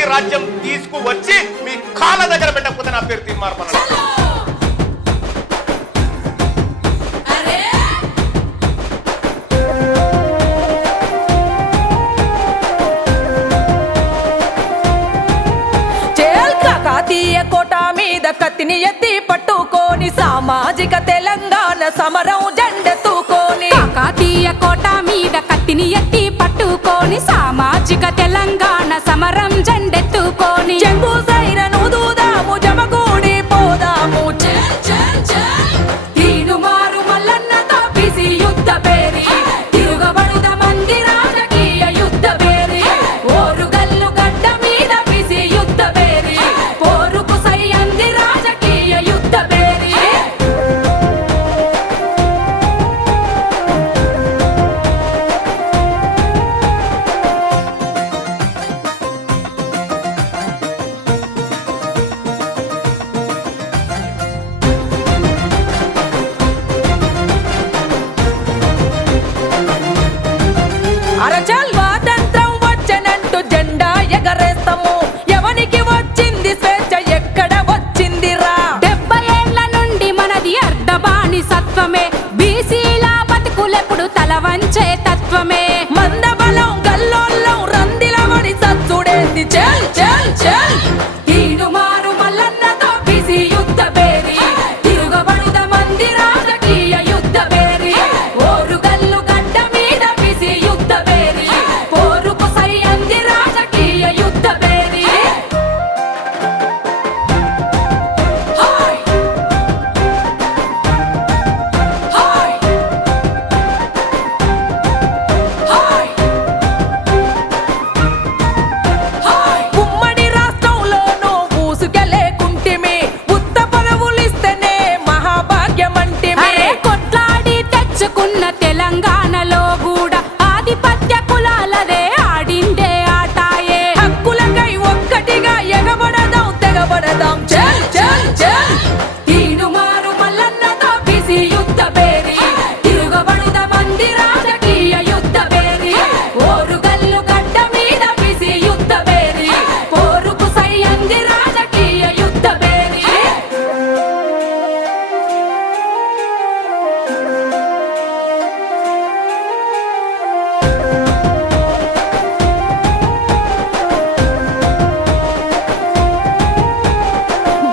BC రాజ్యం తీసుకువచ్చి మీ కాళ్ళ దగ్గర పెట్టకపోతే నా పేరు తీర్మార్పణ. కోట మీద కత్తిని ఎత్తి పట్టుకొని సామాజిక తెలంగాణ సమరం జెండెత్తుకొని కాకతీయ కోట మీద కత్తిని ఎత్తి పట్టుకొని సామాజిక తెలంగాణ సమరం జెండెత్తుకొని చెంగు సైరను దూదాము జమగూడి పోదాము తీనుమారు మల్లన్నతో బిసి యుద్ధ పేరి తిరుగబడుద మంది రాజకీయ యుద్ధ పేరి ఓరుగల్లు గడ్డ మీద బిసి యుద్ధ పేరి పోరుకు సై అంది రాజకీయ యుద్ధ పేరి అరచల్ స్వాతంత్రం వచ్చనంటూ జెండా ఎగరేస్తాము. ఎవనికి వచ్చింది స్వేచ్ఛ ఎక్కడ వచ్చిందిరా? 70 ఏళ్ల నుండి మనది అర్ధబాణి సత్వమే బీసీల బతుకులెప్పుడు తల వంచే తత్వమే మందబలం గల్లోళ్ళం రందిలబడి సచ్చుడేంది చల్ చల్ చల్ తీనుమారు మల్లన్నతో బిసి యుద్ధ పేరి తిరుగబడుద మంది రాజకీయ యుద్ధ పేరి ఓరుగల్లు గడ్డ మీద బిసి యుద్ధ పేరి పోరుకు సై అంది రాజకీయ యుద్ధ పేరి హాయ్ హాయ్ హాయ్ హాయ్ ఉమ్మడి రాష్ట్రంలోనూ ఊసుకెళ్ళేకుంటిమి. ఉత్త పదవులిస్తేనే మహాభాగ్యమంటిమి. అరే కొట్లాడి తెచ్చుకున్న తెలంగాణలో కూడా ఆధిపత్య కులాలదే ఆడిండే ఆటాయే హక్కులకై ఒక్కటిగా ఎగబడదాం తెగబడదాం చల్ చల్ చల్ తీనుమారు మల్లన్నతో బిసి యుద్ధ పేరి తిరుగబడుద మంది రాజకీయ యుద్ధ పేరి ఓరుగల్లు గడ్డ మీద బిసి యుద్ధ పేరి పోరుకు సై అంది రాజకీయ యుద్ధ పేరి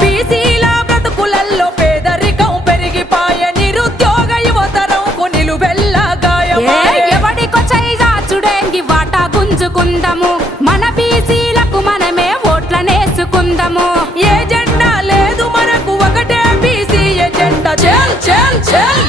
బీసీల బ్రతుకులల్లో పేదరికం పెరిగిపాయ. నిరుద్యోగ యువతరంకు నిలువెల్లా గాయమాయే. ఎవడికో చైజాచుడేంగి వాటా గుంజుకుందాము మన బీసీలకు మనమే ఓట్లనేసుకుందాము ఏ జెండా లేదు మనకు ఒకటే బీసీ ఎజెండా చల్ చల్ చల్